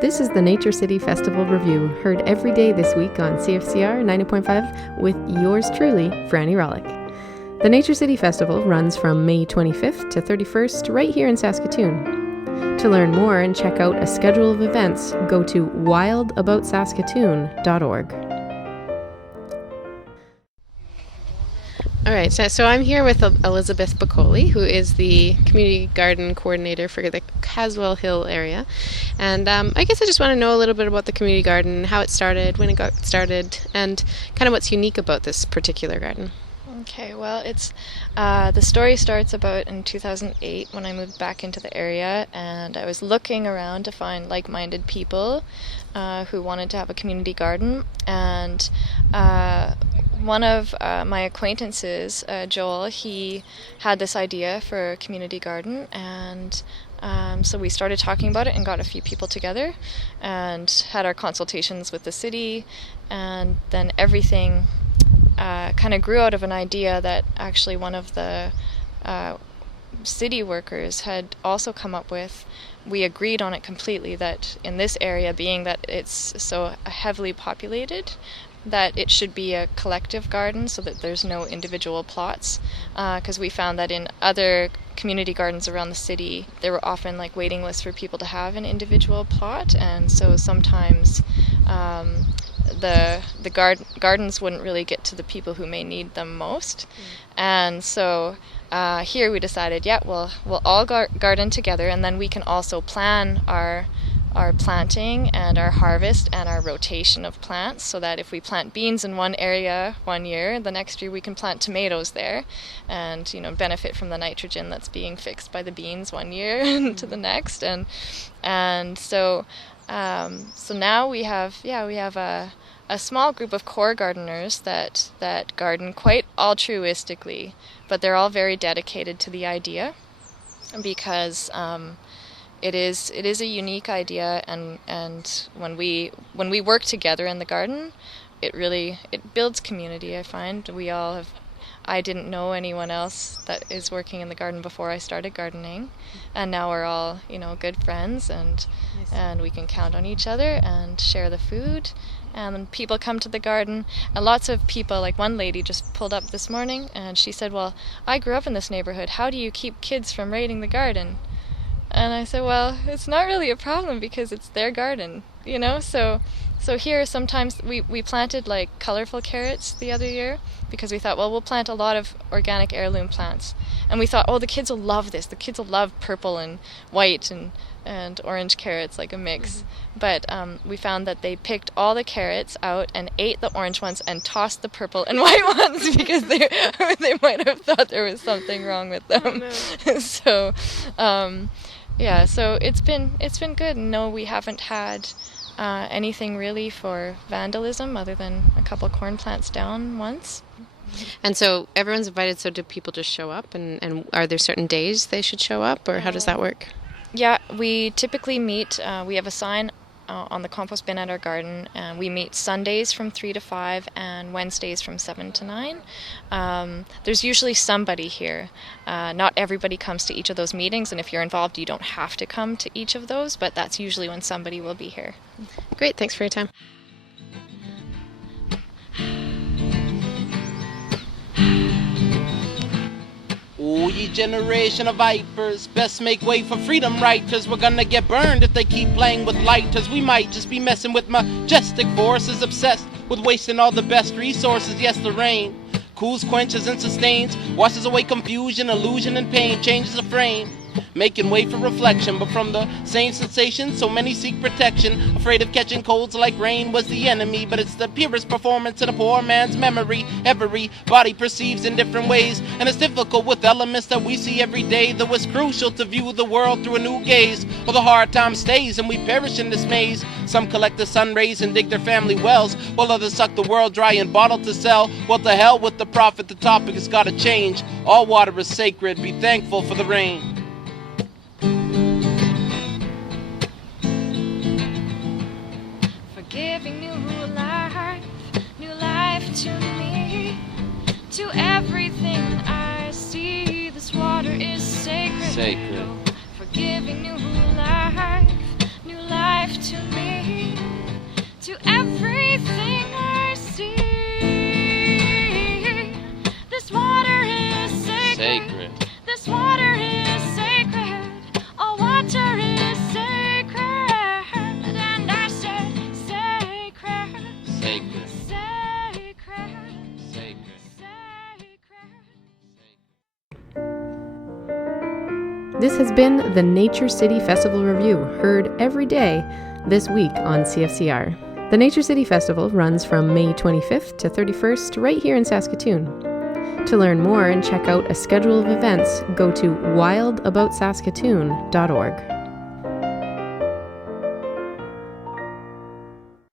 This is the NatureCity Festival Review, heard every day this week on CFCR 90.5 with yours truly, Franny. The NatureCity Festival runs from May 25th to 31st right here in Saskatoon. To learn more and check out a schedule of events, go to wildaboutsaskatoon.org. All right, so I'm here with Elizabeth Bokelay, who is the community garden coordinator for the Caswell Hill area. And I guess I just want to know a little bit about the community garden, how it started, when it got started, and kind of what's unique about this particular garden. Okay, well, it's the story starts about in 2008 when I moved back into the area, and I was looking around to find like-minded people who wanted to have a community garden. And one of my acquaintances, Joel, he had this idea for a community garden, and so we started talking about it and got a few people together and had our consultations with the city, and then everything kind of grew out of an idea that actually one of the city workers had also come up with. We agreed on it completely, that in this area, being that it's so heavily populated, that it should be a collective garden so that there's no individual plots, because we found that in other community gardens around the city there were often like waiting lists for people to have an individual plot, and so sometimes the gardens wouldn't really get to the people who may need them most. And so here we decided, we'll all garden together, and then we can also plan our planting and our harvest and our rotation of plants, so that if we plant beans in one area one year, the next year we can plant tomatoes there and benefit from the nitrogen that's being fixed by the beans one year to the next. And so now we have a small group of core gardeners that garden quite altruistically, but they're all very dedicated to the idea, because it is a unique idea, and when we work together in the garden, it builds community. I find I didn't know anyone else that is working in the garden before I started gardening, and now we're all good friends, and we can count on each other and share the food. And then people come to the garden, and lots of people, like one lady just pulled up this morning, and she said, "Well, I grew up in this neighborhood. How do you keep kids from raiding the garden?" And I said, well, it's not really a problem because it's their garden, So here sometimes we planted like colorful carrots the other year, because we thought, well, we'll plant a lot of organic heirloom plants. And we thought, the kids will love this. The kids will love purple and white and orange carrots, like a mix. Mm-hmm. But we found that they picked all the carrots out and ate the orange ones and tossed the purple and white ones because they might have thought there was something wrong with them. Oh, no. So it's been good. No, we haven't had anything really for vandalism other than a couple corn plants down once. And so everyone's invited, so do people just show up, and are there certain days they should show up, or how does that work? Yeah, we typically meet, we have a sign on the compost bin at our garden, and we meet Sundays from 3 to 5 and Wednesdays from 7 to 9. There's usually somebody here. Not everybody comes to each of those meetings, and if you're involved you don't have to come to each of those, but that's usually when somebody will be here. Great, thanks for your time. Oh, ye generation of vipers, best make way for freedom writers. We're gonna get burned if they keep playing with lighters. We might just be messing with majestic forces, obsessed with wasting all the best resources. Yes, the rain cools, quenches, and sustains, washes away confusion, illusion, and pain, changes the frame, making way for reflection. But from the same sensation, so many seek protection, afraid of catching colds like rain was the enemy. But it's the purest performance in a poor man's memory. Every body perceives in different ways, and it's difficult with elements that we see every day, though it's crucial to view the world through a new gaze. Well, the hard time stays and we perish in this maze. Some collect the sun rays and dig their family wells, while others suck the world dry and bottle to sell. Well, to hell with the profit, the topic has gotta change. All water is sacred, be thankful for the rain. Giving new life to me, to everything that I see. This water is sacred. For giving new life to me, to everything I see. This water is sacred. This water is sacred. All water is sacred. And I said sacred. Sacred. Sacred. Sacred. Sacred. This has been the Nature City Festival Review, heard every day this week on CFCR. The Nature City Festival runs from May 25th to 31st right here in Saskatoon. To learn more and check out a schedule of events, go to wildaboutsaskatoon.org.